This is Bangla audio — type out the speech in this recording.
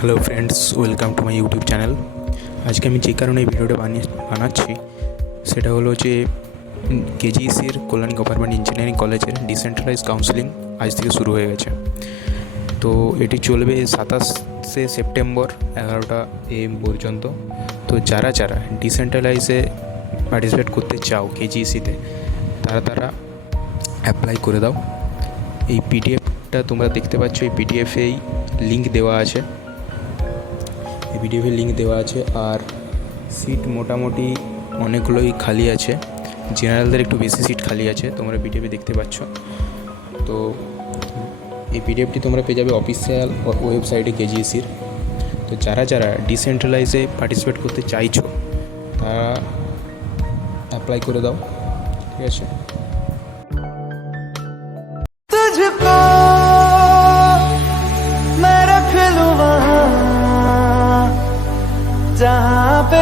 Hello friends, welcome to my YouTube channel. আজকে আমি যে কারণে এই ভিডিওটা বানাচ্ছি সেটা হলো যে কেজিইসির কল্যাণ গভর্নমেন্ট ইঞ্জিনিয়ারিং কলেজের ডিসেন্ট্রালাইজ কাউন্সেলিং আজ থেকে শুরু হয়ে গেছে। তো এটি চলবে 27শে সেপ্টেম্বর 11টা AM পর্যন্ত। তো যারা ডিসেন্ট্রালাইজে পার্টিসিপেট করতে চাও কেজিইসিতে, তারা অ্যাপ্লাই করে দাও। এই পিডিএফটা তোমরা দেখতে পাচ্ছ, এই পিডিএফেই লিঙ্ক দেওয়া আছে, আর সিট মোটামুটি অনেকগুলোই খালি আছে। জেনারেলদের একটু বেশি সিট খালি আছে, তোমরা পিডিএফে দেখতে পাচ্ছ। তো এই পিডিএফটি তোমরা পেয়ে যাবে অফিসিয়াল ওয়েবসাইটে কেজিইসির। তো যারা ডিসেন্ট্রালাইজে পার্টিসিপেট করতে চাইছো তারা অ্যাপ্লাই করে দাও, ঠিক আছে। तुझको मैं रख लूं वहाँ जहाँ पे